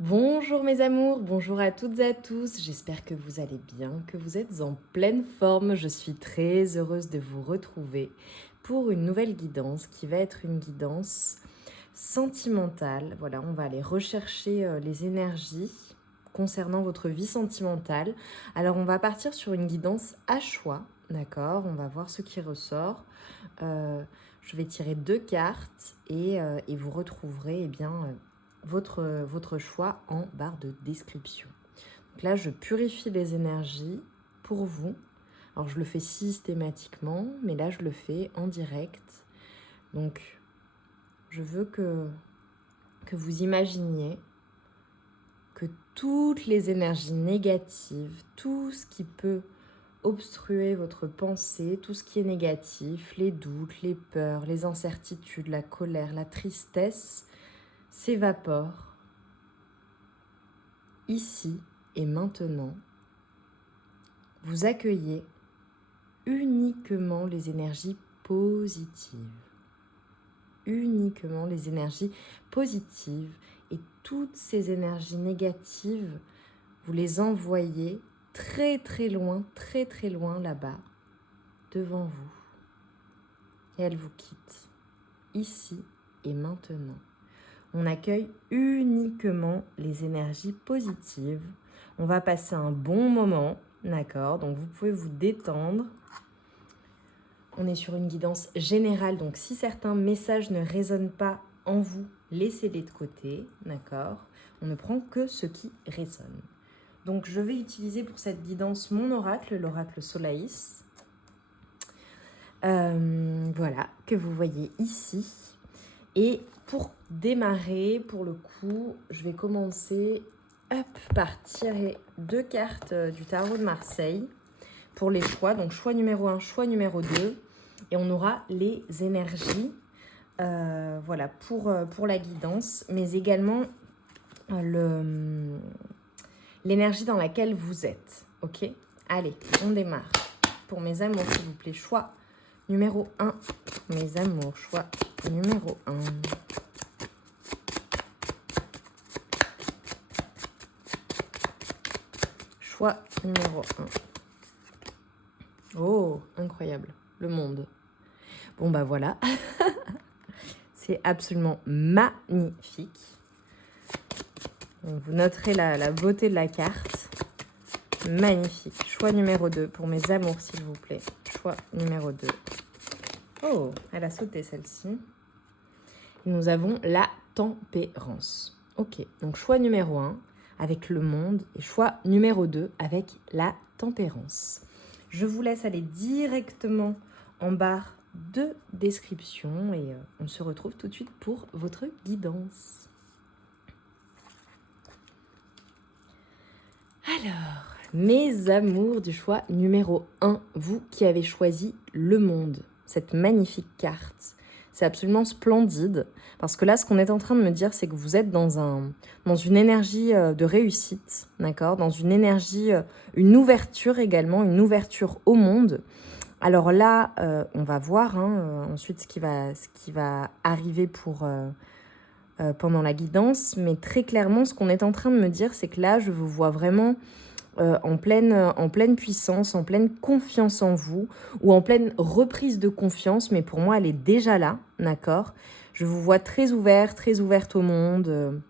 Bonjour mes amours, bonjour à toutes et à tous, j'espère que vous allez bien, que vous êtes en pleine forme. Je suis très heureuse de vous retrouver pour une nouvelle guidance qui va être une guidance sentimentale. Voilà, on va aller rechercher les énergies concernant votre vie sentimentale. Alors on va partir sur une guidance à choix, d'accord? On va voir ce qui ressort. Je vais tirer 2 cartes et vous retrouverez votre choix en barre de description. Donc là, je purifie les énergies pour vous. Alors, je le fais systématiquement, mais là, je le fais en direct. Donc, je veux que vous imaginiez que toutes les énergies négatives, tout ce qui peut obstruer votre pensée, tout ce qui est négatif, les doutes, les peurs, les incertitudes, la colère, la tristesse, s'évapore ici et maintenant. Vous accueillez uniquement les énergies positives. Uniquement les énergies positives. Et toutes ces énergies négatives, vous les envoyez très loin là-bas, devant vous. Et elles vous quittent, ici et maintenant. On accueille uniquement les énergies positives. On va passer un bon moment, d'accord? Donc vous pouvez vous détendre. On est sur une guidance générale, donc si certains messages ne résonnent pas en vous, laissez-les de côté, d'accord? On ne prend que ce qui résonne. Donc je vais utiliser pour cette guidance mon oracle, l'oracle Solaïs. Voilà, que vous voyez ici. Et pour démarrer, pour le coup, je vais commencer par tirer 2 cartes du tarot de Marseille pour les choix. Donc choix numéro 1, choix numéro 2. Et on aura les énergies voilà, pour la guidance, mais également l'énergie dans laquelle vous êtes. Ok? Allez, on démarre. Pour mes amours, s'il vous plaît, choix numéro 1. Mes amours, choix numéro 1. Choix numéro 1. Oh, incroyable. Le monde. Bon, bah voilà. C'est absolument magnifique. Donc, vous noterez la beauté de la carte. Magnifique. Choix numéro 2 pour mes amours, s'il vous plaît. Choix numéro 2. Oh, elle a sauté celle-ci. Nous avons la tempérance. Ok, donc choix numéro 1 avec le monde et choix numéro 2 avec la tempérance. Je vous laisse aller directement en barre de description et on se retrouve tout de suite pour votre guidance. Alors, mes amours du choix numéro 1, vous qui avez choisi le monde, cette magnifique carte. C'est absolument splendide parce que là, ce qu'on est en train de me dire, c'est que vous êtes dans une énergie de réussite, d'accord? Dans une énergie, une ouverture également, une ouverture au monde. Alors là, on va voir ensuite ce qui va arriver pendant la guidance, mais très clairement, ce qu'on est en train de me dire, c'est que là, je vous vois vraiment en pleine puissance, en pleine confiance en vous, ou en pleine reprise de confiance, mais pour moi, elle est déjà là, d'accord? Je vous vois très ouverte au monde,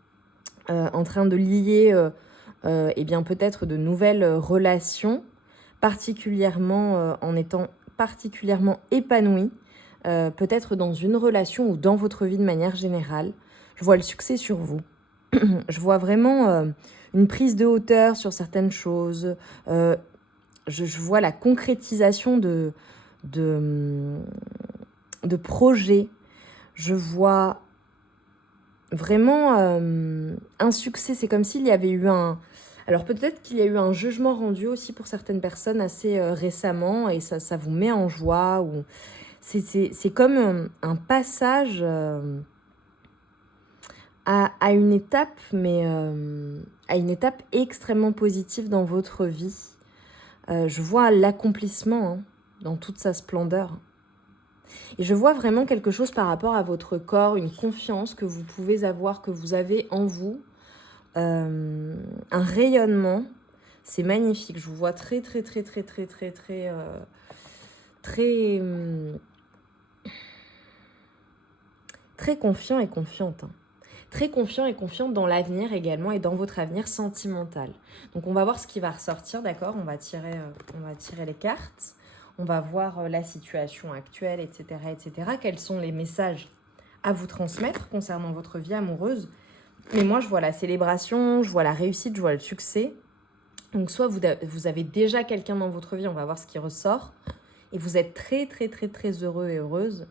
en train de lier peut-être de nouvelles relations, particulièrement en étant particulièrement épanouie, peut-être dans une relation ou dans votre vie de manière générale. Je vois le succès sur vous. Je vois vraiment une prise de hauteur sur certaines choses. Je vois la concrétisation de projets. Je vois vraiment un succès. C'est comme s'il y avait eu alors peut-être qu'il y a eu un jugement rendu aussi pour certaines personnes assez récemment et ça vous met en joie. Ou c'est comme un passage à une étape, mais à une étape extrêmement positive dans votre vie. Je vois l'accomplissement dans toute sa splendeur. Et je vois vraiment quelque chose par rapport à votre corps, une confiance que vous pouvez avoir, que vous avez en vous, un rayonnement. C'est magnifique. Je vous vois très confiant et confiante. Hein. Très confiant et confiante dans l'avenir également et dans votre avenir sentimental. Donc on va voir ce qui va ressortir, d'accord ? On va tirer les cartes. On va voir la situation actuelle, etc., etc. Quels sont les messages à vous transmettre concernant votre vie amoureuse. Mais moi, je vois la célébration, je vois la réussite, je vois le succès. Donc soit vous avez déjà quelqu'un dans votre vie, on va voir ce qui ressort, et vous êtes très heureux et heureuse.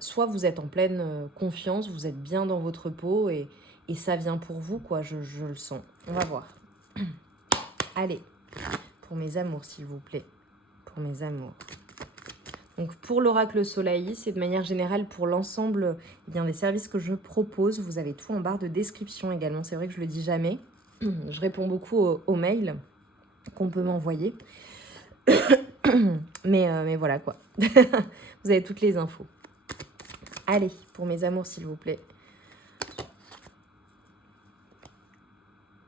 Soit vous êtes en pleine confiance, vous êtes bien dans votre peau et ça vient pour vous, quoi, je le sens. On va voir. Allez, pour mes amours, s'il vous plaît. Pour mes amours. Donc pour l'oracle Soleil, c'est de manière générale pour l'ensemble des services que je propose. Vous avez tout en barre de description également. C'est vrai que je le dis jamais. Je réponds beaucoup aux mails qu'on peut m'envoyer. mais voilà quoi. Vous avez toutes les infos. Allez, pour mes amours, s'il vous plaît.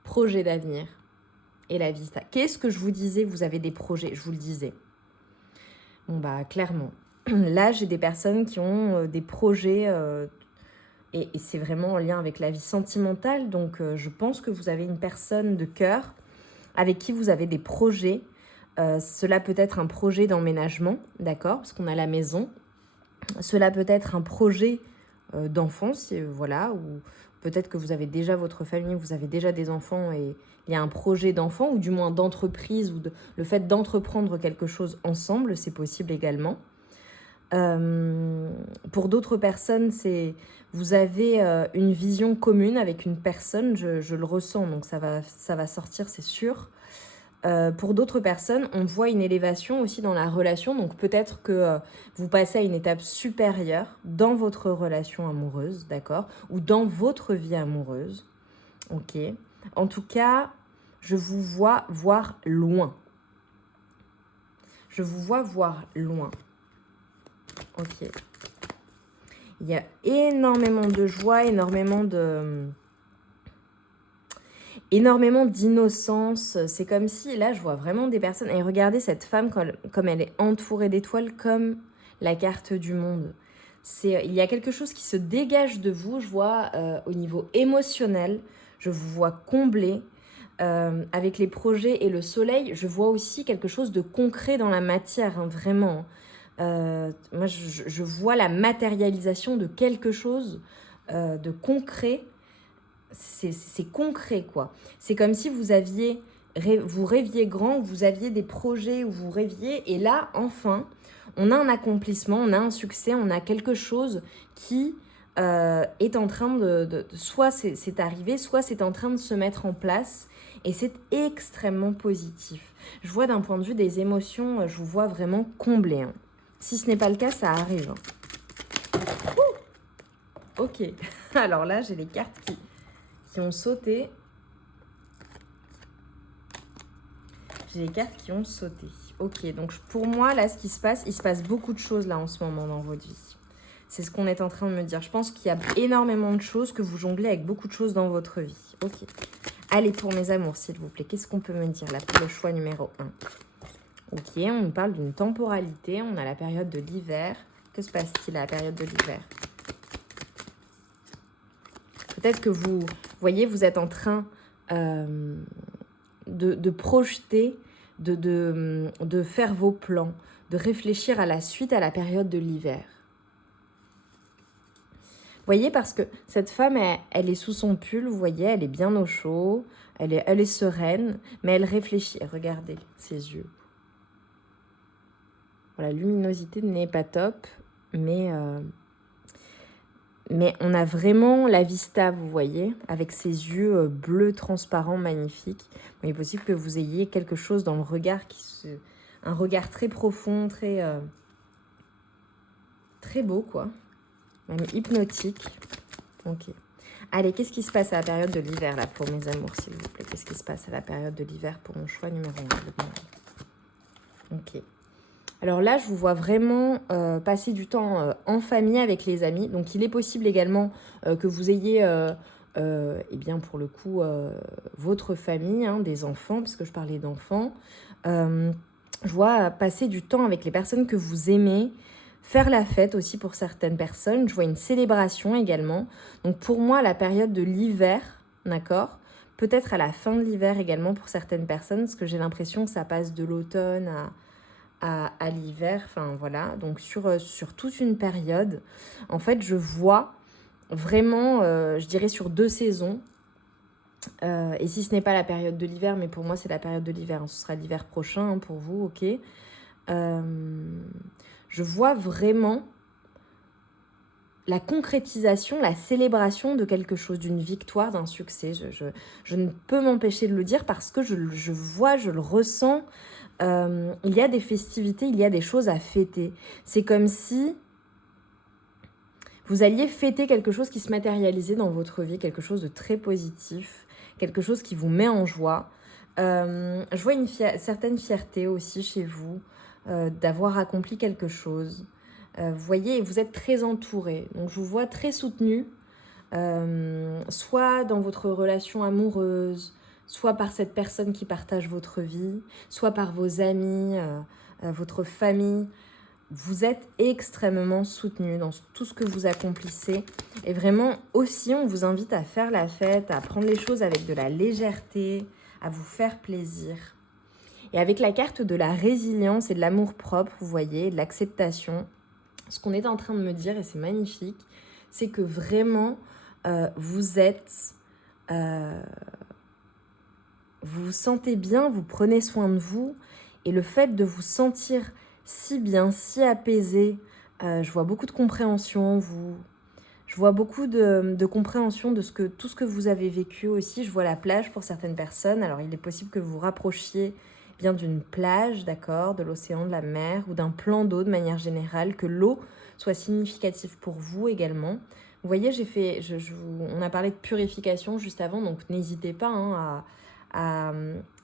Projet d'avenir et la vista. Qu'est-ce que je vous disais ? Vous avez des projets, je vous le disais. Bon bah clairement. Là, j'ai des personnes qui ont des projets et c'est vraiment en lien avec la vie sentimentale. Donc, je pense que vous avez une personne de cœur avec qui vous avez des projets. Cela peut être un projet d'emménagement, d'accord ? Parce qu'on a la maison. Cela peut être un projet d'enfance, voilà, ou peut-être que vous avez déjà votre famille, vous avez déjà des enfants et il y a un projet d'enfant ou du moins d'entreprise ou le fait d'entreprendre quelque chose ensemble, c'est possible également. Pour d'autres personnes, vous avez une vision commune avec une personne, je le ressens, donc ça va sortir, c'est sûr. Pour d'autres personnes, on voit une élévation aussi dans la relation, donc peut-être que vous passez à une étape supérieure dans votre relation amoureuse, d'accord ? Ou dans votre vie amoureuse, ok ? En tout cas, je vous vois voir loin. Je vous vois voir loin. Ok. Il y a énormément de joie, énormément d'innocence. C'est comme si, là, je vois vraiment des personnes. Et regardez cette femme, comme elle est entourée d'étoiles, comme la carte du monde. Il y a quelque chose qui se dégage de vous. Je vois au niveau émotionnel, je vous vois comblé. Avec les projets et le soleil, je vois aussi quelque chose de concret dans la matière, hein, vraiment. Moi, je vois la matérialisation de quelque chose de concret. C'est concret, quoi. C'est comme si vous rêviez grand, vous aviez des projets où vous rêviez, et là, enfin, on a un accomplissement, on a un succès, on a quelque chose qui est en train soit c'est arrivé, soit c'est en train de se mettre en place, et c'est extrêmement positif. Je vois d'un point de vue des émotions, je vous vois vraiment comblé. Hein. Si ce n'est pas le cas, ça arrive. Hein. Ok, alors là, j'ai les cartes qui ont sauté. J'ai les cartes qui ont sauté. Ok, donc pour moi, là, ce qui se passe, il se passe beaucoup de choses là en ce moment dans votre vie. C'est ce qu'on est en train de me dire. Je pense qu'il y a énormément de choses, que vous jonglez avec beaucoup de choses dans votre vie. Ok. Allez, pour mes amours, s'il vous plaît, qu'est-ce qu'on peut me dire là pour le choix numéro 1 ? Ok, on nous parle d'une temporalité. On a la période de l'hiver. Que se passe-t-il à la période de l'hiver ? Peut-être que vous voyez, vous êtes en train de projeter, de faire vos plans, de réfléchir à la suite à la période de l'hiver. Vous voyez, parce que cette femme, elle est sous son pull, vous voyez, elle est bien au chaud, elle est sereine, mais elle réfléchit. Regardez ses yeux. La luminosité n'est pas top, mais on a vraiment la vista, vous voyez, avec ses yeux bleus, transparents, magnifiques. Il est possible que vous ayez quelque chose dans le regard, un regard très profond, très beau, quoi. Même hypnotique. Ok. Allez, qu'est-ce qui se passe à la période de l'hiver, là, pour mes amours, s'il vous plaît ? Qu'est-ce qui se passe à la période de l'hiver pour mon choix numéro 1 ? Ok. Alors là, je vous vois vraiment passer du temps en famille avec les amis. Donc, il est possible également que vous ayez eh bien pour le coup, votre famille, hein, des enfants, puisque je parlais d'enfants. Je vois passer du temps avec les personnes que vous aimez, faire la fête aussi pour certaines personnes. Je vois une célébration également. Donc pour moi, la période de l'hiver, d'accord, peut-être à la fin de l'hiver également pour certaines personnes, parce que j'ai l'impression que ça passe de l'automne à l'hiver. Enfin voilà, donc sur toute une période, en fait, je vois vraiment, je dirais sur 2 saisons. Et si ce n'est pas la période de l'hiver, mais pour moi c'est la période de l'hiver, hein, ce sera l'hiver prochain hein, pour vous, ok. Je vois vraiment la concrétisation, la célébration de quelque chose, d'une victoire, d'un succès. Je ne peux m'empêcher de le dire parce que je vois, je le ressens. Il y a des festivités, il y a des choses à fêter. C'est comme si vous alliez fêter quelque chose qui se matérialisait dans votre vie, quelque chose de très positif, quelque chose qui vous met en joie. Je vois une certaine fierté aussi chez vous d'avoir accompli quelque chose. Vous voyez, vous êtes très entouré. Donc, je vous vois très soutenu, soit dans votre relation amoureuse, soit par cette personne qui partage votre vie, soit par vos amis, votre famille. Vous êtes extrêmement soutenu dans tout ce que vous accomplissez. Et vraiment, aussi, on vous invite à faire la fête, à prendre les choses avec de la légèreté, à vous faire plaisir. Et avec la carte de la résilience et de l'amour-propre, vous voyez, de l'acceptation, ce qu'on est en train de me dire, et c'est magnifique, c'est que vraiment, vous êtes... vous vous sentez bien, vous prenez soin de vous. Et le fait de vous sentir si bien, si apaisé, je vois beaucoup de compréhension en vous. Je vois beaucoup de compréhension de tout ce que vous avez vécu aussi. Je vois la plage pour certaines personnes. Alors, il est possible que vous vous rapprochiez bien d'une plage, d'accord, de l'océan, de la mer ou d'un plan d'eau de manière générale, que l'eau soit significative pour vous également. Vous voyez, on a parlé de purification juste avant, donc n'hésitez pas hein,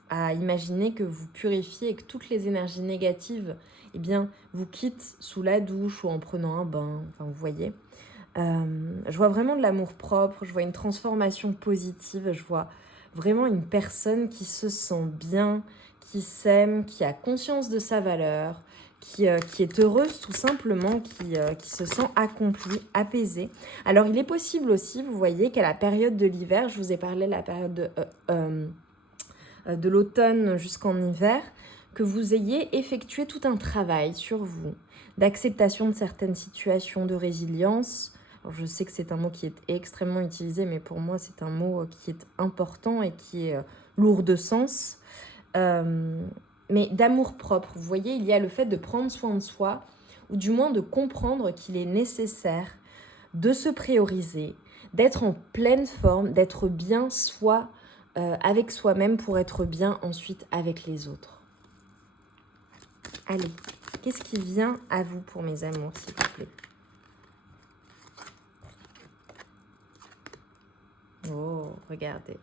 à imaginer que vous purifiez et que toutes les énergies négatives, eh bien, vous quittent sous la douche ou en prenant un bain. Enfin, vous voyez. Je vois vraiment de l'amour propre, je vois une transformation positive, je vois vraiment une personne qui se sent bien, qui s'aime, qui a conscience de sa valeur, qui est heureuse tout simplement, qui se sent accomplie, apaisée. Alors il est possible aussi, vous voyez, qu'à la période de l'hiver, je vous ai parlé de la période de l'automne jusqu'en hiver, que vous ayez effectué tout un travail sur vous, d'acceptation de certaines situations, de résilience. Alors, je sais que c'est un mot qui est extrêmement utilisé, mais pour moi, c'est un mot qui est important et qui est lourd de sens. Mais d'amour-propre, vous voyez, il y a le fait de prendre soin de soi, ou du moins de comprendre qu'il est nécessaire de se prioriser, d'être en pleine forme, d'être bien soi, avec soi-même pour être bien ensuite avec les autres. Allez, qu'est-ce qui vient à vous pour mes amours, s'il vous plaît? Oh, regardez.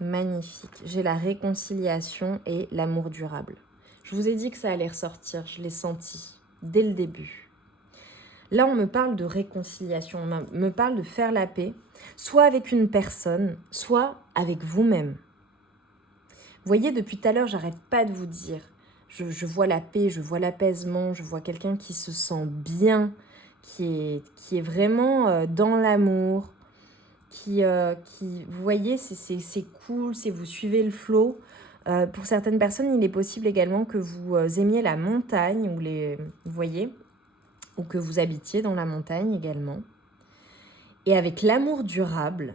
Magnifique. J'ai la réconciliation et l'amour durable. Je vous ai dit que ça allait ressortir, je l'ai senti dès le début. Là, on me parle de réconciliation, on me parle de faire la paix, soit avec une personne, soit avec vous-même. Vous voyez, depuis tout à l'heure, j'arrête pas de vous dire, je vois la paix, je vois l'apaisement, je vois quelqu'un qui se sent bien, qui est vraiment dans l'amour, qui vous voyez, c'est cool, c'est vous suivez le flow. Pour certaines personnes, il est possible également que vous aimiez la montagne, vous voyez, ou que vous habitiez dans la montagne également. Et avec l'amour durable,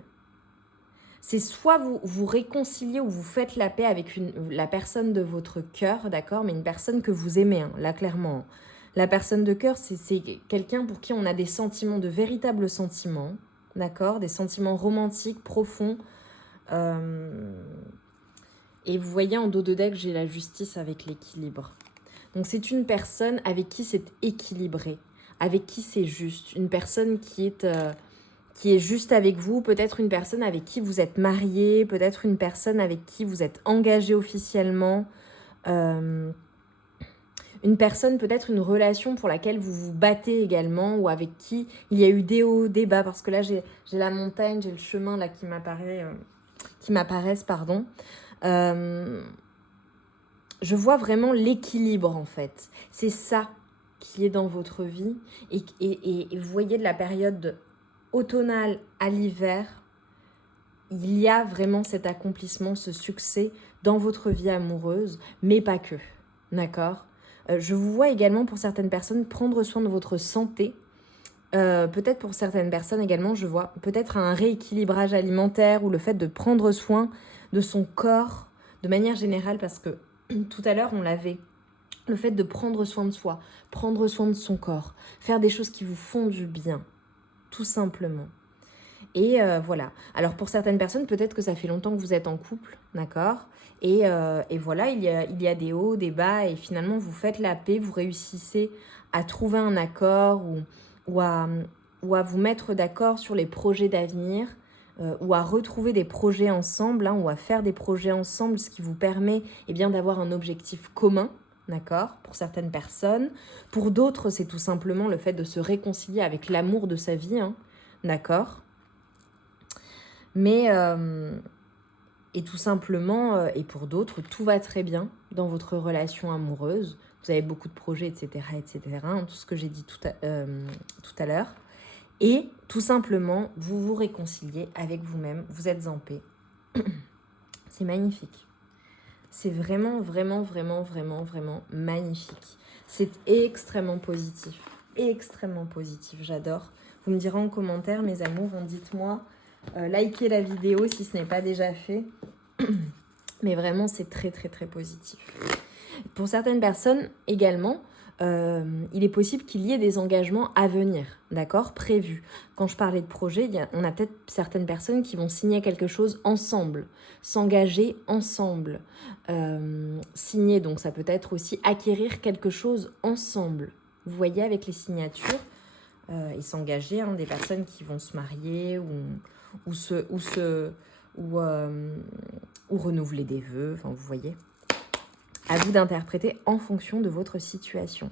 c'est soit vous réconciliez ou vous faites la paix avec la personne de votre cœur, d'accord, mais une personne que vous aimez, hein, là clairement. La personne de cœur, c'est quelqu'un pour qui on a des sentiments, de véritables sentiments, d'accord, des sentiments romantiques, profonds. Et vous voyez, en dos de deck, j'ai la justice avec l'équilibre. Donc c'est une personne avec qui c'est équilibré, avec qui c'est juste, une personne qui est juste avec vous, peut-être une personne avec qui vous êtes marié, peut-être une personne avec qui vous êtes engagé officiellement, une une personne, peut-être une relation pour laquelle vous vous battez également ou avec qui il y a eu des hauts, des bas. Parce que là, j'ai la montagne, j'ai le chemin là qui m'apparaissent, pardon. Je vois vraiment l'équilibre en fait. C'est ça qui est dans votre vie. Et vous voyez de la période automnale à l'hiver, il y a vraiment cet accomplissement, ce succès dans votre vie amoureuse, mais pas que. D'accord ? Je vous vois également pour certaines personnes prendre soin de votre santé. Peut-être pour certaines personnes également, je vois peut-être un rééquilibrage alimentaire ou le fait de prendre soin de son corps de manière générale parce que tout à l'heure on l'avait. Le fait de prendre soin de soi, prendre soin de son corps, faire des choses qui vous font du bien, tout simplement. Et voilà. Alors pour certaines personnes, peut-être que ça fait longtemps que vous êtes en couple, d'accord ? Et voilà, il y a des hauts, des bas, et finalement vous faites la paix, vous réussissez à trouver un accord ou à vous mettre d'accord sur les projets d'avenir, ou à retrouver des projets ensemble, hein, ou à faire des projets ensemble, ce qui vous permet bien d'avoir un objectif commun, d'accord, pour certaines personnes. Pour d'autres, c'est tout simplement le fait de se réconcilier avec l'amour de sa vie, hein, d'accord ? Mais, et tout simplement, et pour d'autres, tout va très bien dans votre relation amoureuse. Vous avez beaucoup de projets, etc., hein, tout ce que j'ai dit tout à l'heure. Et tout simplement, vous vous réconciliez avec vous-même, vous êtes en paix. C'est magnifique. C'est vraiment, vraiment, vraiment, vraiment, vraiment magnifique. C'est extrêmement positif. Extrêmement positif, j'adore. Vous me direz en commentaire, mes amours, dites-moi, likez la vidéo si ce n'est pas déjà fait. Mais vraiment, c'est très, très, très positif. Pour certaines personnes également, il est possible qu'il y ait des engagements à venir, d'accord, prévus. Quand je parlais de projet, on a peut-être certaines personnes qui vont signer quelque chose ensemble, s'engager ensemble, signer, donc ça peut être aussi acquérir quelque chose ensemble. Vous voyez avec les signatures, et s'engager, hein, des personnes qui vont se marier ou renouveler des vœux, enfin vous voyez. À vous d'interpréter en fonction de votre situation.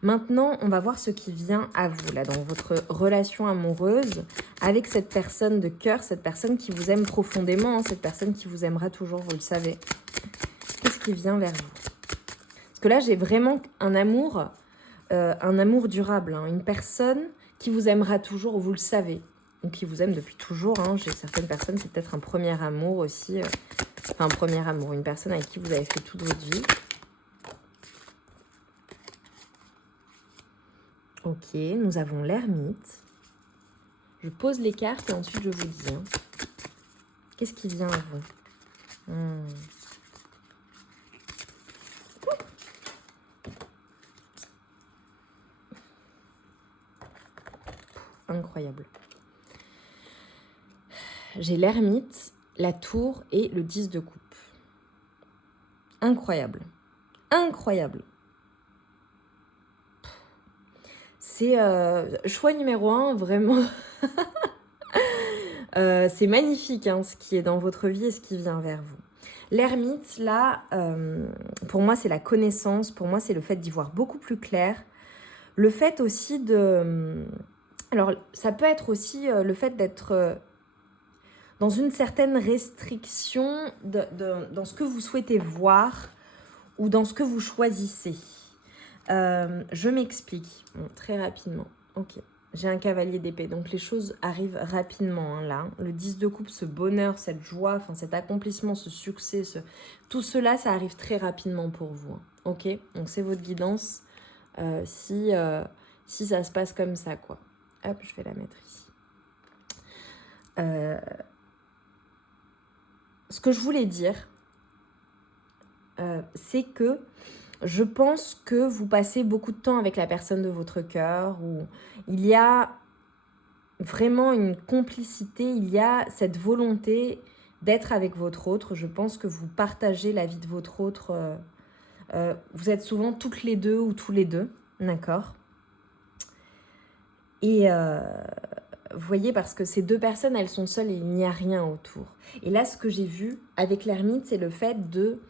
Maintenant, on va voir ce qui vient à vous, là, dans votre relation amoureuse, avec cette personne de cœur, cette personne qui vous aime profondément, hein, cette personne qui vous aimera toujours, vous le savez. Qu'est-ce qui vient vers vous ? Parce que là, j'ai vraiment un amour durable, hein, une personne qui vous aimera toujours, vous le savez, ou qui vous aime depuis toujours. Hein. J'ai certaines personnes, c'est peut-être un premier amour aussi. Enfin, un premier amour, une personne avec qui vous avez fait toute votre vie. Ok, nous avons l'ermite. Je pose les cartes et ensuite je vous dis. Hein. Qu'est-ce qui vient à vous ? Incroyable. J'ai l'ermite, la tour et le 10 de coupe. Incroyable. Incroyable. C'est choix numéro 1, vraiment. C'est magnifique, hein, ce qui est dans votre vie et ce qui vient vers vous. L'ermite, là, pour moi, c'est la connaissance. Pour moi, c'est le fait d'y voir beaucoup plus clair. Le fait aussi de... Alors, ça peut être aussi le fait d'être dans une certaine restriction dans ce que vous souhaitez voir ou dans ce que vous choisissez. Je m'explique très rapidement. Ok, j'ai un cavalier d'épée, donc les choses arrivent rapidement, hein, là. Le 10 de coupe, ce bonheur, cette joie, enfin, cet accomplissement, ce succès, tout cela, ça arrive très rapidement pour vous. Hein. Ok, donc c'est votre guidance si ça se passe comme ça, quoi. Hop, je vais la mettre ici. Ce que je voulais dire, c'est que je pense que vous passez beaucoup de temps avec la personne de votre cœur, où il y a vraiment une complicité, il y a cette volonté d'être avec votre autre. Je pense que vous partagez la vie de votre autre. Vous êtes souvent toutes les deux ou tous les deux, d'accord ? Et vous voyez, parce que ces deux personnes, elles sont seules et il n'y a rien autour. Et là, ce que j'ai vu avec l'ermite, c'est le fait de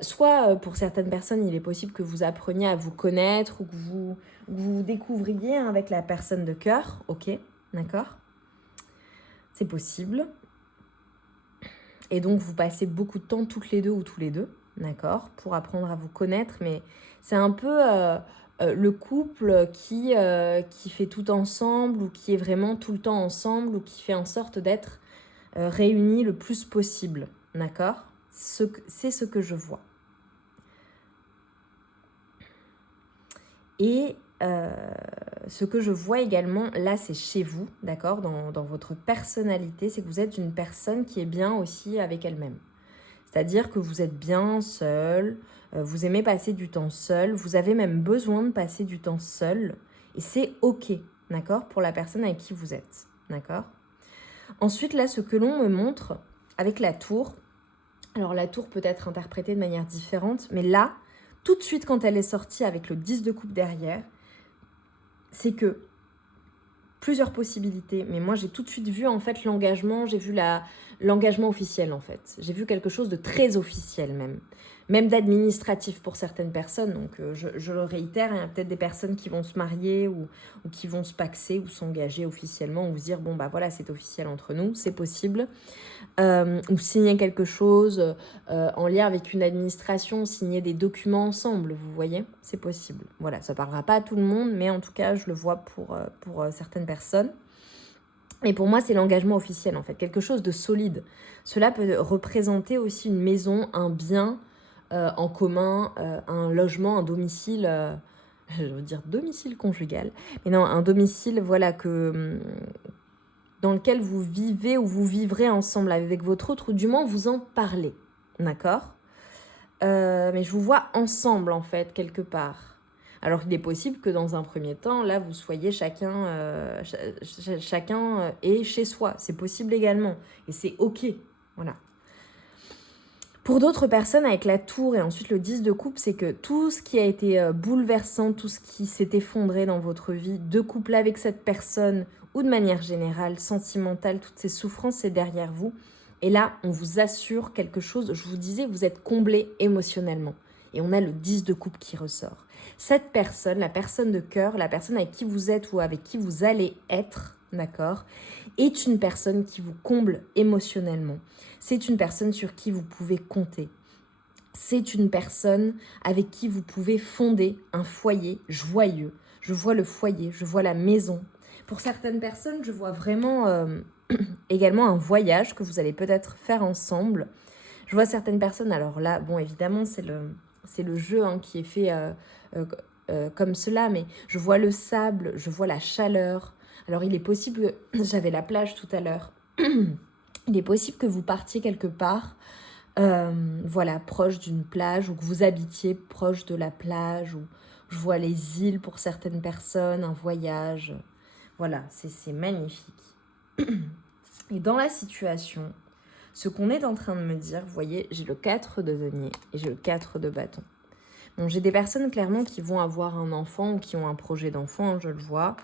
Soit pour certaines personnes, il est possible que vous appreniez à vous connaître ou que vous découvriez avec la personne de cœur. Ok, d'accord? C'est possible. Et donc, vous passez beaucoup de temps toutes les deux ou tous les deux, d'accord, pour apprendre à vous connaître. Mais c'est un peu le couple qui fait tout ensemble ou qui est vraiment tout le temps ensemble ou qui fait en sorte d'être réunis le plus possible, d'accord? C'est ce que je vois. Et ce que je vois également, là, c'est chez vous, d'accord, dans votre personnalité, c'est que vous êtes une personne qui est bien aussi avec elle-même. C'est-à-dire que vous êtes bien seul, vous aimez passer du temps seul, vous avez même besoin de passer du temps seul, et c'est ok, d'accord, pour la personne avec qui vous êtes, d'accord? Ensuite, là, ce que l'on me montre avec la tour, alors la tour peut être interprétée de manière différente, mais là, tout de suite quand elle est sortie avec le 10 de coupe derrière, c'est que plusieurs possibilités, mais moi j'ai tout de suite vu en fait l'engagement, j'ai vu l'engagement officiel en fait. J'ai vu quelque chose de très officiel même d'administratif pour certaines personnes. Donc je le réitère, il y a peut-être des personnes qui vont se marier ou qui vont se paxer ou s'engager officiellement ou se dire bon bah voilà c'est officiel entre nous, c'est possible. Ou signer quelque chose en lien avec une administration, signer des documents ensemble, vous voyez, c'est possible. Voilà, ça ne parlera pas à tout le monde, mais en tout cas, je le vois pour certaines personnes. Et pour moi, c'est l'engagement officiel, en fait, quelque chose de solide. Cela peut représenter aussi une maison, un bien en commun, un logement, un domicile... je veux dire domicile conjugal, mais non, un domicile, voilà, dans lequel vous vivez ou vous vivrez ensemble avec votre autre, ou du moins vous en parlez, d'accord? Mais je vous vois ensemble, en fait, quelque part. Alors il est possible que dans un premier temps, là, vous soyez chacun est chez soi. C'est possible également. Et c'est ok, voilà. Pour d'autres personnes, avec la tour et ensuite le 10 de coupe, c'est que tout ce qui a été bouleversant, tout ce qui s'est effondré dans votre vie, de couple avec cette personne ou de manière générale, sentimentale, toutes ces souffrances, c'est derrière vous. Et là, on vous assure quelque chose. Je vous disais, vous êtes comblé émotionnellement. Et on a le 10 de coupe qui ressort. Cette personne, la personne de cœur, la personne avec qui vous êtes ou avec qui vous allez être, d'accord, est une personne qui vous comble émotionnellement. C'est une personne sur qui vous pouvez compter. C'est une personne avec qui vous pouvez fonder un foyer joyeux. Je vois le foyer, je vois la maison. Pour certaines personnes, je vois vraiment également un voyage que vous allez peut-être faire ensemble. Je vois certaines personnes, alors là, bon, évidemment, c'est le jeu qui est fait comme cela, mais je vois le sable, je vois la chaleur. Alors, il est possible, j'avais la plage tout à l'heure, il est possible que vous partiez quelque part, voilà, proche d'une plage, ou que vous habitiez proche de la plage, ou je vois les îles pour certaines personnes, un voyage. Voilà, c'est magnifique. Et dans la situation, ce qu'on est en train de me dire, vous voyez, j'ai le 4 de denier et j'ai le 4 de bâton. Bon, j'ai des personnes clairement qui vont avoir un enfant ou qui ont un projet d'enfant, je le vois,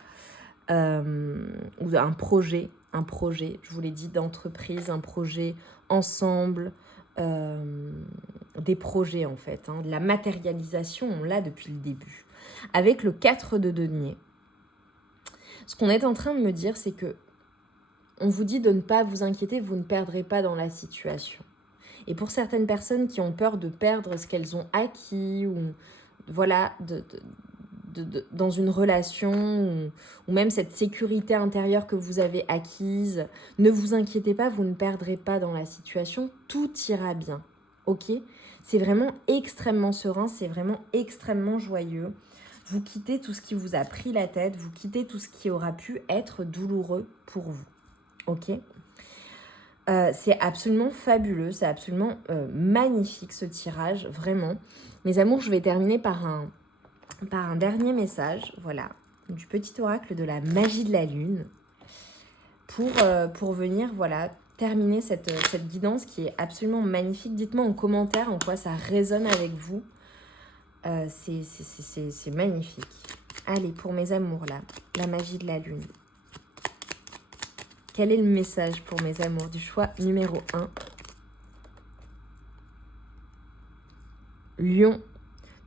ou un projet, je vous l'ai dit, d'entreprise, un projet ensemble, des projets en fait, de la matérialisation, on l'a depuis le début. Avec le 4 de denier, ce qu'on est en train de me dire, c'est que on vous dit de ne pas vous inquiéter, vous ne perdrez pas dans la situation. Et pour certaines personnes qui ont peur de perdre ce qu'elles ont acquis, ou voilà, dans une relation, ou même cette sécurité intérieure que vous avez acquise, ne vous inquiétez pas, vous ne perdrez pas dans la situation, tout ira bien, ok? C'est vraiment extrêmement serein, c'est vraiment extrêmement joyeux. Vous quittez tout ce qui vous a pris la tête, vous quittez tout ce qui aura pu être douloureux pour vous, ok? C'est absolument fabuleux, c'est absolument magnifique ce tirage, vraiment. Mes amours, je vais terminer par un dernier message, du petit oracle de la magie de la lune, pour venir, terminer cette guidance qui est absolument magnifique. Dites-moi en commentaire en quoi ça résonne avec vous. C'est magnifique. Allez, pour mes amours là, la magie de la lune. Quel est le message pour mes amours du choix numéro 1 ? Lion,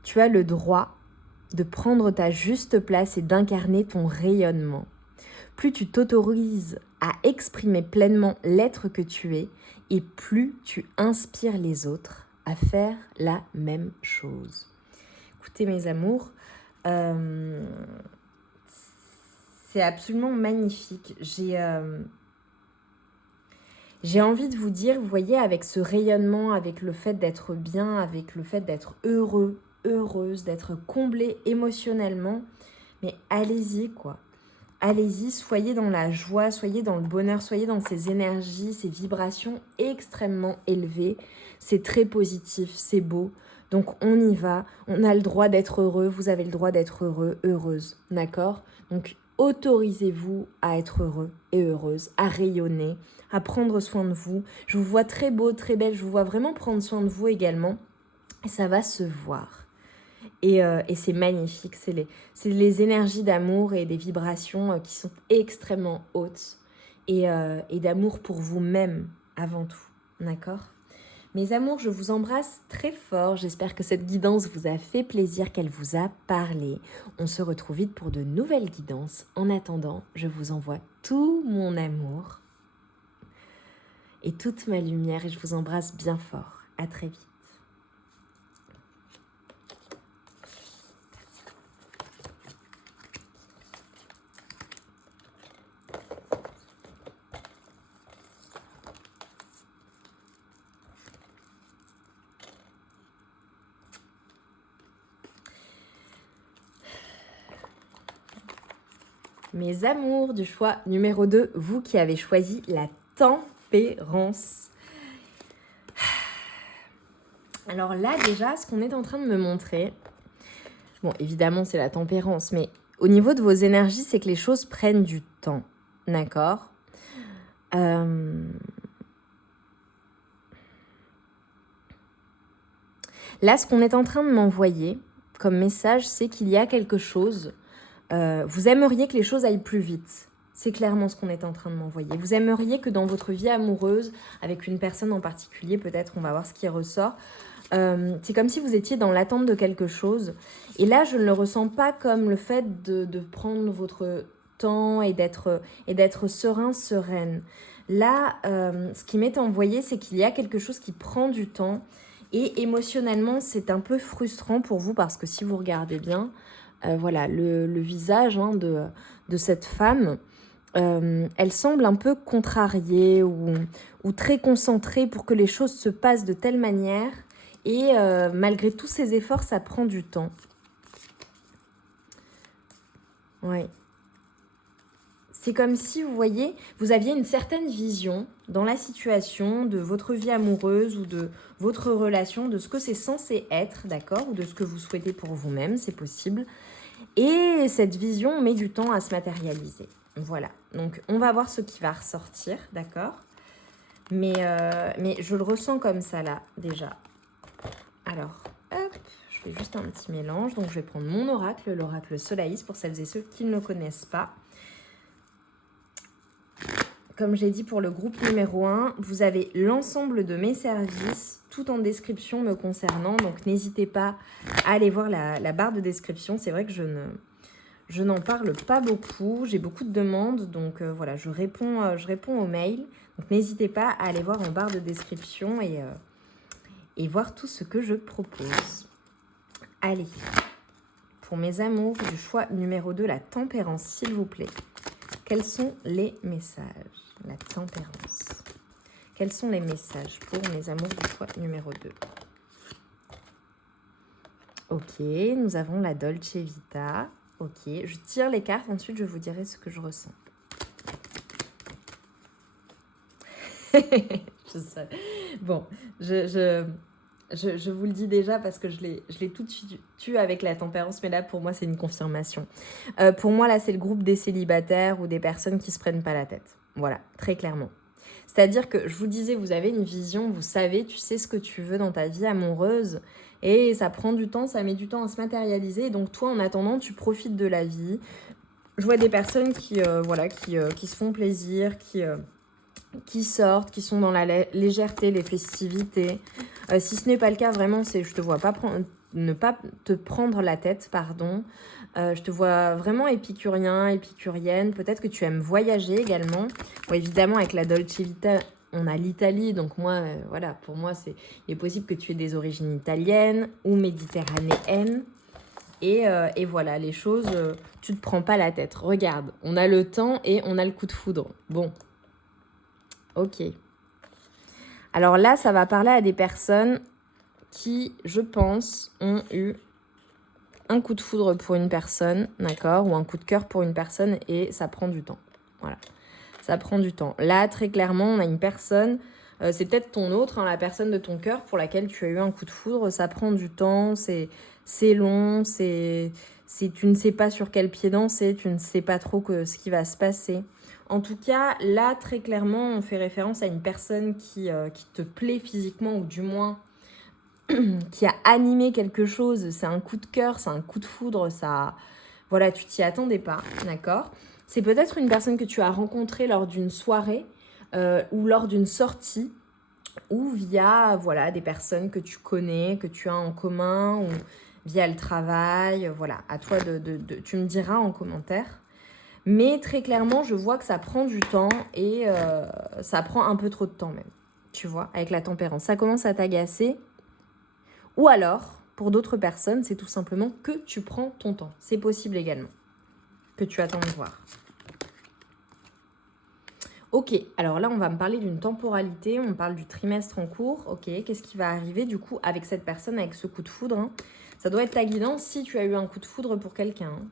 tu as le droit de prendre ta juste place et d'incarner ton rayonnement. Plus tu t'autorises à exprimer pleinement l'être que tu es, et plus tu inspires les autres à faire la même chose. Écoutez mes amours, c'est absolument magnifique. J'ai envie de vous dire, vous voyez, avec ce rayonnement, avec le fait d'être bien, avec le fait d'être heureux, heureuse, d'être comblé émotionnellement, mais allez-y quoi. Allez-y, soyez dans la joie, soyez dans le bonheur, soyez dans ces énergies, ces vibrations extrêmement élevées. C'est très positif, c'est beau. Donc on y va, on a le droit d'être heureux, vous avez le droit d'être heureux, heureuse, d'accord? Donc autorisez-vous à être heureux et heureuse, à rayonner, à prendre soin de vous. Je vous vois très beau, très belle, je vous vois vraiment prendre soin de vous également. Et ça va se voir. Et c'est magnifique, c'est les énergies d'amour et des vibrations qui sont extrêmement hautes et d'amour pour vous-même avant tout, d'accord? Mes amours, je vous embrasse très fort, j'espère que cette guidance vous a fait plaisir, qu'elle vous a parlé. On se retrouve vite pour de nouvelles guidances. En attendant, je vous envoie tout mon amour et toute ma lumière et je vous embrasse bien fort. À très vite. Mes amours du choix numéro 2, vous qui avez choisi la tempérance. Alors là déjà, ce qu'on est en train de me montrer, bon évidemment c'est la tempérance, mais au niveau de vos énergies, c'est que les choses prennent du temps, d'accord? Là, ce qu'on est en train de m'envoyer comme message, c'est qu'il y a quelque chose. Vous aimeriez que les choses aillent plus vite. C'est clairement ce qu'on est en train de m'envoyer. Vous aimeriez que dans votre vie amoureuse, avec une personne en particulier, peut-être, on va voir ce qui ressort, c'est comme si vous étiez dans l'attente de quelque chose. Et là, je ne le ressens pas comme le fait de prendre votre temps et d'être serein, sereine. Là, ce qui m'est envoyé, c'est qu'il y a quelque chose qui prend du temps. Et émotionnellement, c'est un peu frustrant pour vous parce que si vous regardez bien, voilà, le visage de cette femme, elle semble un peu contrariée ou très concentrée pour que les choses se passent de telle manière. Et malgré tous ces efforts, ça prend du temps. Ouais. C'est comme si, vous voyez, vous aviez une certaine vision dans la situation de votre vie amoureuse ou de votre relation, de ce que c'est censé être, d'accord? Ou de ce que vous souhaitez pour vous-même, c'est possible. Et cette vision met du temps à se matérialiser. Voilà. Donc, on va voir ce qui va ressortir, d'accord? Mais je le ressens comme ça, là, déjà. Alors, hop, je fais juste un petit mélange. Donc, je vais prendre mon oracle, l'oracle Solaïs, pour celles et ceux qui ne le connaissent pas. Comme j'ai dit pour le groupe numéro 1, vous avez l'ensemble de mes services, tout en description me concernant. Donc, n'hésitez pas à aller voir la barre de description. C'est vrai que je n'en parle pas beaucoup. J'ai beaucoup de demandes. Donc, voilà, je réponds aux mails. Donc, n'hésitez pas à aller voir en barre de description et voir tout ce que je propose. Allez, pour mes amours du choix numéro 2, la tempérance, s'il vous plaît. Quels sont les messages? La tempérance. Quels sont les messages pour mes amours du choix numéro 2? Ok, nous avons la Dolce Vita. Ok, je tire les cartes, ensuite je vous dirai ce que je ressens. Je sais. Bon, je vous le dis déjà parce que je l'ai tout de suite tué avec la tempérance, mais là pour moi c'est une confirmation. Pour moi là c'est le groupe des célibataires ou des personnes qui se prennent pas la tête. Voilà, très clairement. C'est-à-dire que je vous disais, vous avez une vision, vous savez, tu sais ce que tu veux dans ta vie amoureuse et ça prend du temps, ça met du temps à se matérialiser. Et donc toi en attendant tu profites de la vie. Je vois des personnes qui se font plaisir, qui sortent, qui sont dans la légèreté, les festivités. Si ce n'est pas le cas, vraiment, je te vois pas ne pas te prendre la tête, pardon. Je te vois vraiment épicurien, épicurienne. Peut-être que tu aimes voyager également. Bon, évidemment, avec la Dolce Vita, on a l'Italie. Donc moi, voilà, pour moi, il est possible que tu aies des origines italiennes ou méditerranéennes. Et voilà, les choses, tu te prends pas la tête. Regarde, on a le temps et on a le coup de foudre. Bon, ok. Alors là, ça va parler à des personnes qui, je pense, ont eu un coup de foudre pour une personne, d'accord, ou un coup de cœur pour une personne, et ça prend du temps. Voilà, ça prend du temps. Là, très clairement, on a une personne, c'est peut-être ton autre, hein, la personne de ton cœur pour laquelle tu as eu un coup de foudre, ça prend du temps, c'est long, tu ne sais pas sur quel pied danser, tu ne sais pas trop ce qui va se passer. En tout cas, là, très clairement, on fait référence à une personne qui te plaît physiquement, ou du moins qui a animé quelque chose. C'est un coup de cœur, c'est un coup de foudre, ça... Voilà, tu t'y attendais pas, d'accord? C'est peut-être une personne que tu as rencontrée lors d'une soirée ou lors d'une sortie, ou via, voilà, des personnes que tu connais, que tu as en commun, ou via le travail. Voilà, à toi tu me diras en commentaire. Mais très clairement, je vois que ça prend du temps et ça prend un peu trop de temps même, tu vois, avec la tempérance. Ça commence à t'agacer. Ou alors, pour d'autres personnes, c'est tout simplement que tu prends ton temps. C'est possible également, que tu attends de voir. Ok, alors là, on va me parler d'une temporalité, on parle du trimestre en cours. Ok, qu'est-ce qui va arriver du coup avec cette personne, avec ce coup de foudre, hein? Ça doit être ta guidance si tu as eu un coup de foudre pour quelqu'un. Hein.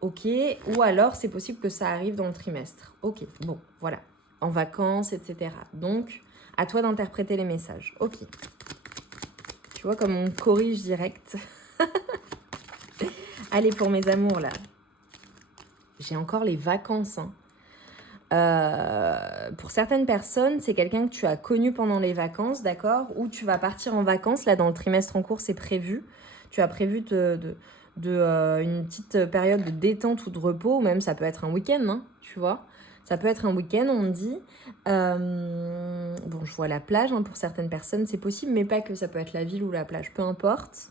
Ok, ou alors c'est possible que ça arrive dans le trimestre. Ok, bon, voilà, en vacances, etc. Donc, à toi d'interpréter les messages. Ok. Tu vois comme on corrige direct. Allez, pour mes amours, là. J'ai encore les vacances. Hein. Pour certaines personnes, c'est quelqu'un que tu as connu pendant les vacances, d'accord? Ou tu vas partir en vacances. Là, dans le trimestre en cours, c'est prévu. Tu as prévu une petite période de détente ou de repos. Ou même, ça peut être un week-end, hein, tu vois? Ça peut être un week-end, on me dit. Bon, je vois la plage. Hein, pour certaines personnes, c'est possible. Mais pas que. Ça peut être la ville ou la plage. Peu importe.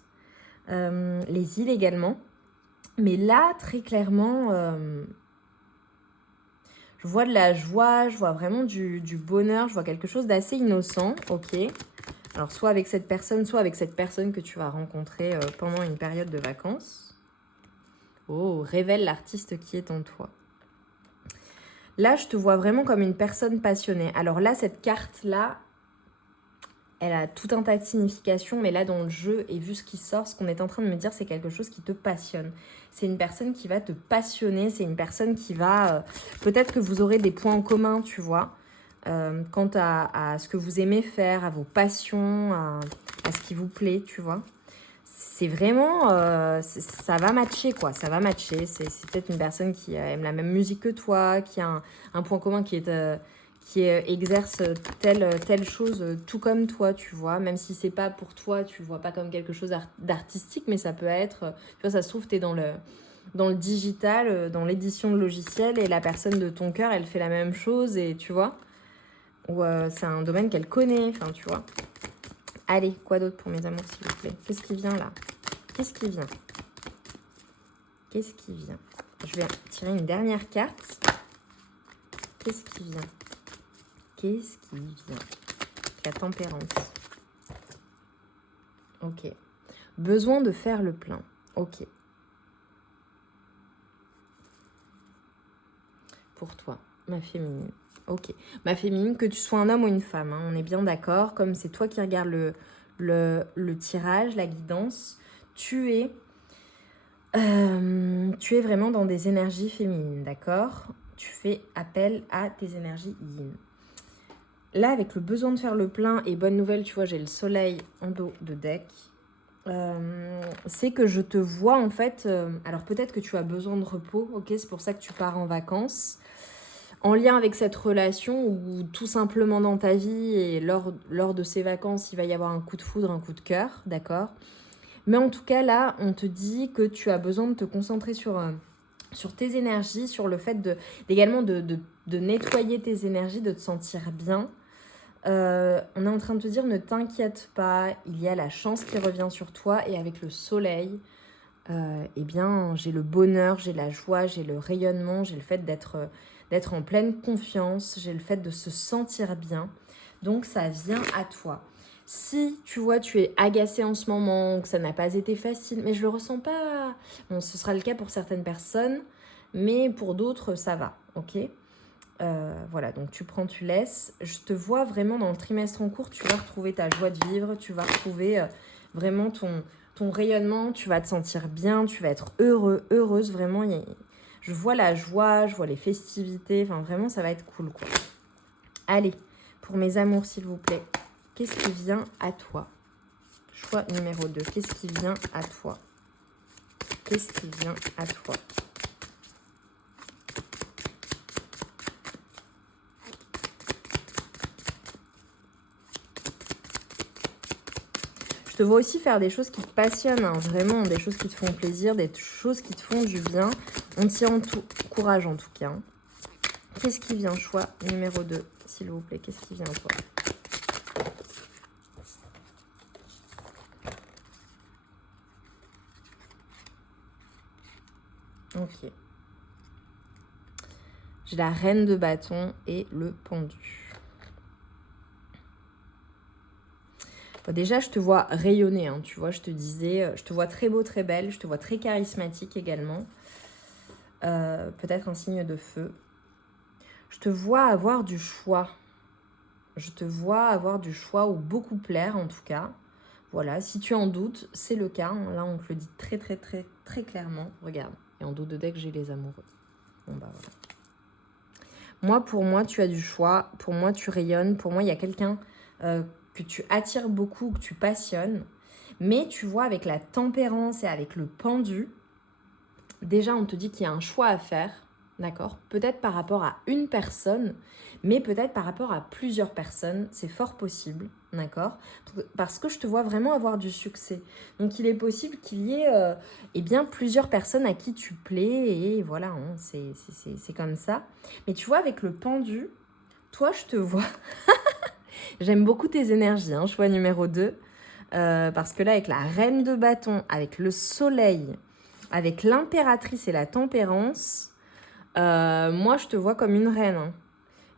Les îles également. Mais là, très clairement, je vois de la joie, je vois vraiment du bonheur, je vois quelque chose d'assez innocent, ok. Alors, soit avec cette personne que tu vas rencontrer pendant une période de vacances. Oh, révèle l'artiste qui est en toi. Là, je te vois vraiment comme une personne passionnée. Alors là, cette carte-là, elle a tout un tas de significations, mais là, dans le jeu, et vu ce qui sort, ce qu'on est en train de me dire, c'est quelque chose qui te passionne. C'est une personne qui va te passionner, c'est une personne qui va... peut-être que vous aurez des points en commun, tu vois, quant à ce que vous aimez faire, à vos passions, à ce qui vous plaît, tu vois. C'est vraiment... ça va matcher, quoi, ça va matcher. C'est peut-être une personne qui aime la même musique que toi, qui a un point commun qui exerce telle chose tout comme toi, tu vois, même si c'est pas pour toi, tu le vois pas comme quelque chose d'artistique, mais ça peut être, tu vois, ça se trouve, t'es dans le digital, dans l'édition de logiciels, et la personne de ton cœur, elle fait la même chose, et tu vois, ou c'est un domaine qu'elle connaît, enfin, tu vois. Allez, quoi d'autre pour mes amours, s'il vous plaît? Qu'est-ce qui vient là? Qu'est-ce qui vient? Qu'est-ce qui vient? Je vais tirer une dernière carte. Qu'est-ce qui vient? Qu'est-ce qui vient? La tempérance. Ok. Besoin de faire le plein. Ok. Pour toi, ma féminine. Ok. Ma féminine, que tu sois un homme ou une femme, hein, on est bien d'accord. Comme c'est toi qui regardes le tirage, la guidance, tu es vraiment dans des énergies féminines, d'accord? Tu fais appel à tes énergies yin. Là, avec le besoin de faire le plein, et bonne nouvelle, tu vois, j'ai le soleil en dos de deck. C'est que je te vois en fait, alors peut-être que tu as besoin de repos, ok, c'est pour ça que tu pars en vacances, en lien avec cette relation ou tout simplement dans ta vie, et lors de ces vacances, il va y avoir un coup de foudre, un coup de cœur, d'accord? Mais en tout cas, là, on te dit que tu as besoin de te concentrer sur tes énergies, sur le fait également de nettoyer tes énergies, de te sentir bien. On est en train de te dire, ne t'inquiète pas, il y a la chance qui revient sur toi. Et avec le soleil, eh bien, j'ai le bonheur, j'ai la joie, j'ai le rayonnement, j'ai le fait d'être en pleine confiance, j'ai le fait de se sentir bien. Donc, ça vient à toi. Si, tu vois, tu es agacé en ce moment, que ça n'a pas été facile, mais je le ressens pas... Bon, ce sera le cas pour certaines personnes, mais pour d'autres, ça va, ok ? Voilà, donc tu prends, tu laisses. Je te vois vraiment dans le trimestre en cours, tu vas retrouver ta joie de vivre, tu vas retrouver vraiment ton rayonnement, tu vas te sentir bien, tu vas être heureux, heureuse, vraiment. Je vois la joie, je vois les festivités, enfin vraiment, ça va être cool, quoi. Allez, pour mes amours, s'il vous plaît, qu'est-ce qui vient à toi? Choix numéro 2, qu'est-ce qui vient à toi? Qu'est-ce qui vient à toi? Je te vois aussi faire des choses qui te passionnent, hein, vraiment, des choses qui te font plaisir, des choses qui te font du bien. On tient en tout courage en tout cas. Hein. Qu'est-ce qui vient? Choix numéro 2, s'il vous plaît. Qu'est-ce qui vient à toi? Ok. J'ai la reine de bâton et le pendu. Bon, déjà, je te vois rayonner, hein, tu vois, je te disais, je te vois très beau, très belle, je te vois très charismatique également. Peut-être un signe de feu. Je te vois avoir du choix. Je te vois avoir du choix ou beaucoup plaire en tout cas. Voilà, si tu en doutes, c'est le cas. Hein. Là, on te le dit très, très, très, très clairement. Regarde, et en dos de deck, j'ai les amoureux. Bon, bah voilà. Pour moi, tu as du choix. Pour moi, tu rayonnes. Pour moi, il y a quelqu'un que tu attires beaucoup, que tu passionnes. Mais tu vois, avec la tempérance et avec le pendu, déjà, on te dit qu'il y a un choix à faire. D'accord? Peut-être par rapport à une personne, mais peut-être par rapport à plusieurs personnes. C'est fort possible. D'accord? Parce que je te vois vraiment avoir du succès. Donc, il est possible qu'il y ait eh bien, plusieurs personnes à qui tu plais. Et voilà, hein, c'est comme ça. Mais tu vois, avec le pendu, toi, je te vois... J'aime beaucoup tes énergies, hein, choix numéro 2. Parce que là, avec la reine de bâton, avec le soleil, avec l'impératrice et la tempérance... moi, je te vois comme une reine. Hein.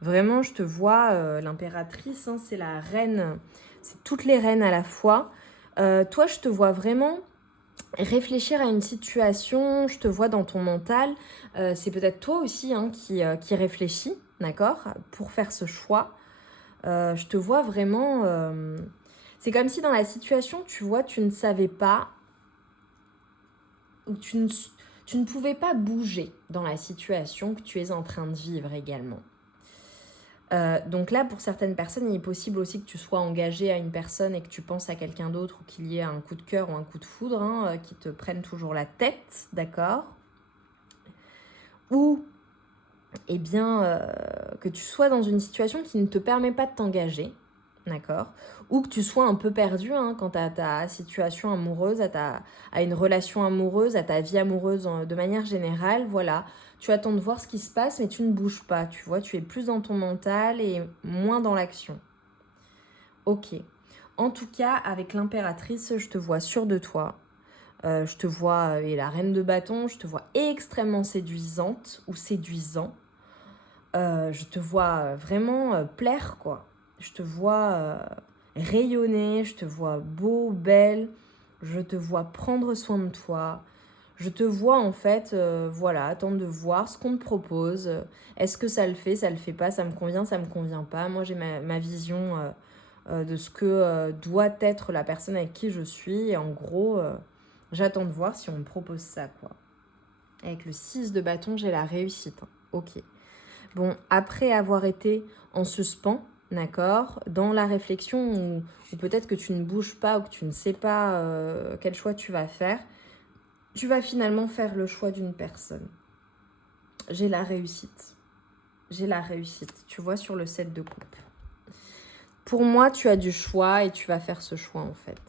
Vraiment, je te vois, l'impératrice, hein, c'est la reine, c'est toutes les reines à la fois. Toi, je te vois vraiment réfléchir à une situation, je te vois dans ton mental. C'est peut-être toi aussi hein, qui réfléchis, d'accord, pour faire ce choix. Je te vois vraiment... c'est comme si dans la situation, tu vois, tu ne savais pas, ou tu ne pouvais pas bouger dans la situation que tu es en train de vivre également. Donc là, pour certaines personnes, il est possible aussi que tu sois engagé à une personne et que tu penses à quelqu'un d'autre ou qu'il y ait un coup de cœur ou un coup de foudre hein, qui te prennent toujours la tête, d'accord? Ou, eh bien, que tu sois dans une situation qui ne te permet pas de t'engager, d'accord? Ou que tu sois un peu perdu hein, quant à ta situation amoureuse, à une relation amoureuse, à ta vie amoureuse de manière générale, voilà. Tu attends de voir ce qui se passe, mais tu ne bouges pas, tu vois. Tu es plus dans ton mental et moins dans l'action. Ok. En tout cas, avec l'impératrice, je te vois sûre de toi. Je te vois, et la reine de bâton, je te vois extrêmement séduisante ou séduisant. Je te vois vraiment plaire, quoi. Je te vois rayonner, je te vois beau, belle. Je te vois prendre soin de toi. Je te vois en fait, voilà, attendre de voir ce qu'on te propose. Est-ce que ça le fait pas, ça me convient pas. Moi, j'ai ma vision de ce que doit être la personne avec qui je suis. Et en gros, j'attends de voir si on me propose ça, quoi. Avec le 6 de bâton, j'ai la réussite. Hein. Ok. Bon, après avoir été en suspens, d'accord, dans la réflexion où peut-être que tu ne bouges pas ou que tu ne sais pas quel choix tu vas faire, tu vas finalement faire le choix d'une personne. J'ai la réussite. J'ai la réussite. Tu vois, sur le 7 de coupe. Pour moi, tu as du choix et tu vas faire ce choix en fait.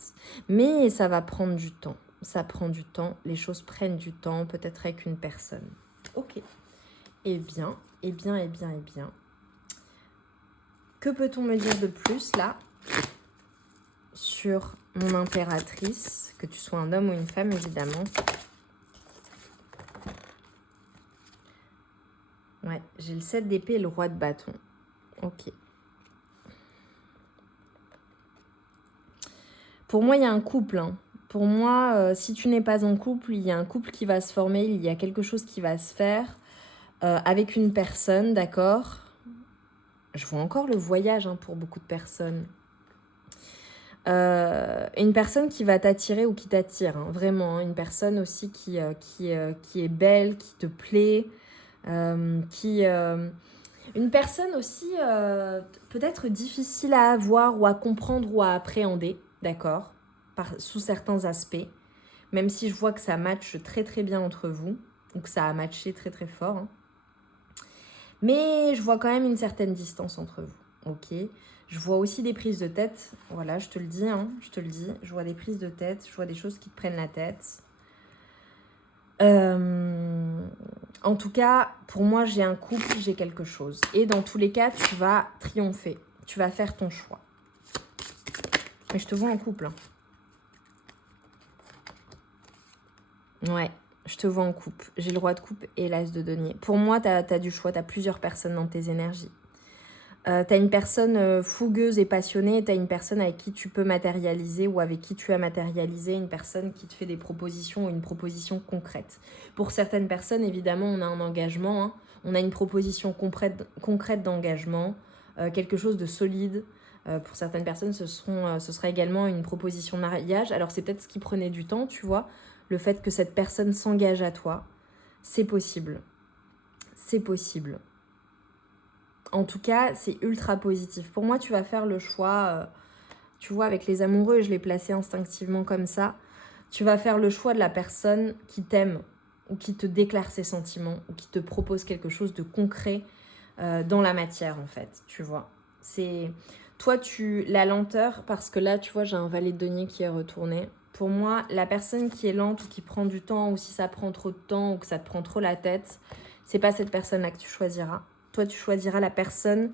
Mais ça va prendre du temps. Ça prend du temps. Les choses prennent du temps, peut-être avec une personne. Ok. Eh bien. Que peut-on me dire de plus là sur mon impératrice, que tu sois un homme ou une femme évidemment. Ouais, j'ai le 7 d'épée et le roi de bâton. Ok. Pour moi, il y a un couple. Hein. Pour moi, si tu n'es pas en couple, il y a un couple qui va se former, il y a quelque chose qui va se faire avec une personne, d'accord? Je vois encore le voyage hein, pour beaucoup de personnes. Une personne qui va t'attirer ou qui t'attire, hein, vraiment. Hein, une personne aussi qui est belle, qui te plaît, une personne aussi peut-être difficile à avoir ou à comprendre ou à appréhender, d'accord, sous certains aspects, même si je vois que ça matche très très bien entre vous, ou que ça a matché très très fort. Hein. Mais je vois quand même une certaine distance entre vous, ok. Je vois aussi des prises de tête, voilà, je te le dis, hein, je te le dis. Je vois des prises de tête, je vois des choses qui te prennent la tête. En tout cas, pour moi, j'ai un couple, j'ai quelque chose. Et dans tous les cas, tu vas triompher. Tu vas faire ton choix. Mais je te vois en couple. Hein. Ouais, je te vois en couple. J'ai le roi de coupe et l'as de denier. Pour moi, tu as du choix. Tu as plusieurs personnes dans tes énergies. Tu as une personne fougueuse et passionnée. Tu as une personne avec qui tu peux matérialiser ou avec qui tu as matérialisé. Une personne qui te fait des propositions ou une proposition concrète. Pour certaines personnes, évidemment, on a un engagement. Hein. On a une proposition concrète d'engagement. Quelque chose de solide. Pour certaines personnes, ce sera également une proposition de mariage. Alors, c'est peut-être ce qui prenait du temps, tu vois. Le fait que cette personne s'engage à toi. C'est possible. C'est possible. En tout cas, c'est ultra positif. Pour moi, tu vas faire le choix, tu vois, avec les amoureux, je l'ai placé instinctivement comme ça. Tu vas faire le choix de la personne qui t'aime ou qui te déclare ses sentiments ou qui te propose quelque chose de concret dans la matière, en fait, tu vois. C'est toi, la lenteur, parce que là, tu vois, j'ai un valet de denier qui est retourné. Pour moi, la personne qui est lente ou qui prend du temps ou si ça prend trop de temps ou que ça te prend trop la tête, c'est pas cette personne-là que tu choisiras. Toi, tu choisiras la personne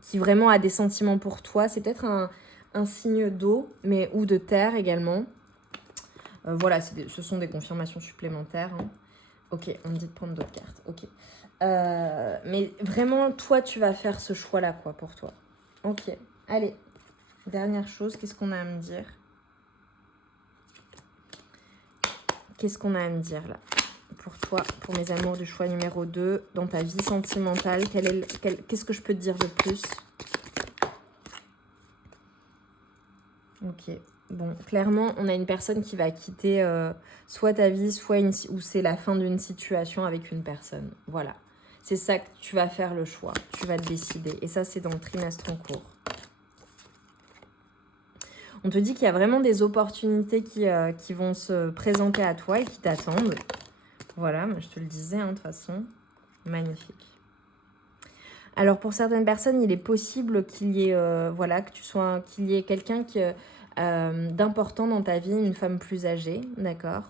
qui vraiment a des sentiments pour toi. C'est peut-être un signe d'eau, mais ou de terre également. Voilà, ce sont des confirmations supplémentaires. Hein. Ok, on me dit de prendre d'autres cartes. Ok. Mais vraiment, toi, tu vas faire ce choix-là, quoi, pour toi. Ok, allez. Dernière chose, qu'est-ce qu'on a à me dire? Qu'est-ce qu'on a à me dire, là? Pour toi, pour mes amours du choix numéro 2, dans ta vie sentimentale, qu'est-ce que je peux te dire de plus? Ok, bon, clairement, on a une personne qui va quitter soit ta vie, soit ou c'est la fin d'une situation avec une personne. Voilà, c'est ça que tu vas faire le choix, tu vas te décider. Et ça, c'est dans le trimestre en cours. On te dit qu'il y a vraiment des opportunités qui vont se présenter à toi et qui t'attendent. Voilà, je te le disais, hein, de toute façon. Magnifique. Alors, pour certaines personnes, il est possible qu'il y ait, qu'il y ait quelqu'un d'important dans ta vie, une femme plus âgée, d'accord?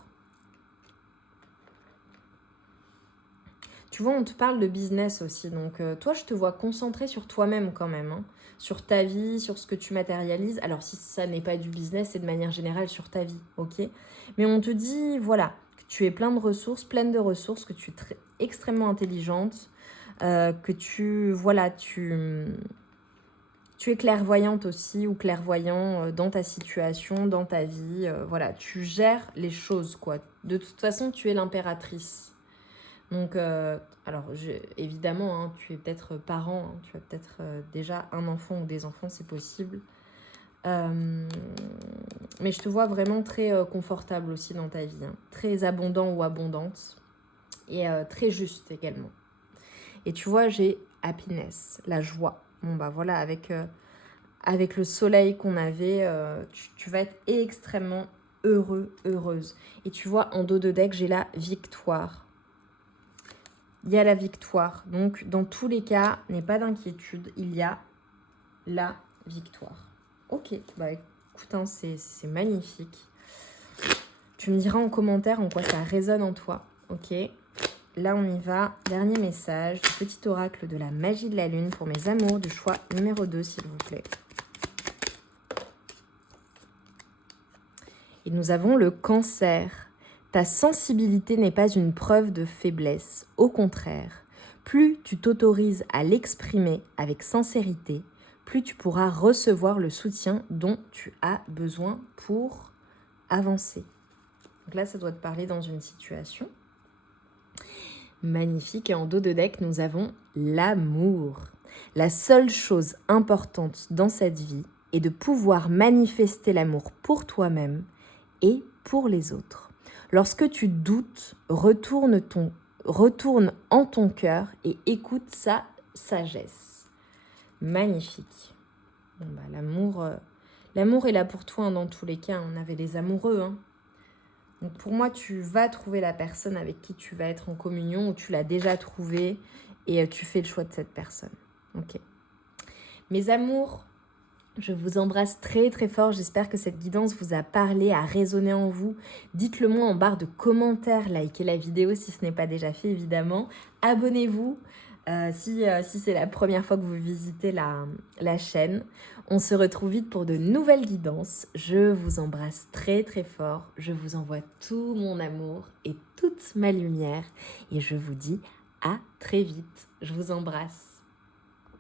Tu vois, on te parle de business aussi, donc toi, je te vois concentré sur toi-même quand même, hein, sur ta vie, sur ce que tu matérialises. Alors, si ça n'est pas du business, c'est de manière générale sur ta vie, ok? Mais on te dit, voilà, que tu es pleine de ressources, que tu es extrêmement intelligente, que tu es clairvoyante aussi ou clairvoyant dans ta situation, dans ta vie. Voilà, tu gères les choses, quoi. De toute façon, tu es l'impératrice. Donc, alors, évidemment, hein, tu es peut-être parent, hein, tu as peut-être déjà un enfant ou des enfants, c'est possible. Mais je te vois vraiment très confortable aussi dans ta vie, hein, très abondant ou abondante et très juste également. Et tu vois, j'ai happiness, la joie. Bon, bah voilà, avec le soleil qu'on avait, tu vas être extrêmement heureuse. Et tu vois, en dos de deck, j'ai la victoire. Il y a la victoire. Donc, dans tous les cas, n'aie pas d'inquiétude, il y a la victoire. Ok, bah écoute, hein, c'est magnifique. Tu me diras en commentaire en quoi ça résonne en toi, ok? là on y va. Dernier message, le petit oracle de la magie de la lune pour mes amours du choix numéro 2, s'il vous plaît. Et nous avons le Cancer. Ta sensibilité n'est pas une preuve de faiblesse. Au contraire, plus tu t'autorises à l'exprimer avec sincérité, plus tu pourras recevoir le soutien dont tu as besoin pour avancer. Donc là, ça doit te parler dans une situation. Magnifique. Et en dos de deck, nous avons l'amour. La seule chose importante dans cette vie est de pouvoir manifester l'amour pour toi-même et pour les autres. Lorsque tu doutes, retourne en ton cœur et écoute sa sagesse. Magnifique. Bon bah, l'amour est là pour toi hein, dans tous les cas. On avait les amoureux. Hein. Donc pour moi, tu vas trouver la personne avec qui tu vas être en communion ou tu l'as déjà trouvée et tu fais le choix de cette personne. Ok. Mes amours, je vous embrasse très très fort, j'espère que cette guidance vous a parlé, a résonné en vous. Dites-le moi en barre de commentaires, likez la vidéo si ce n'est pas déjà fait évidemment. Abonnez-vous si c'est la première fois que vous visitez la chaîne. On se retrouve vite pour de nouvelles guidances. Je vous embrasse très très fort, je vous envoie tout mon amour et toute ma lumière et je vous dis à très vite. Je vous embrasse.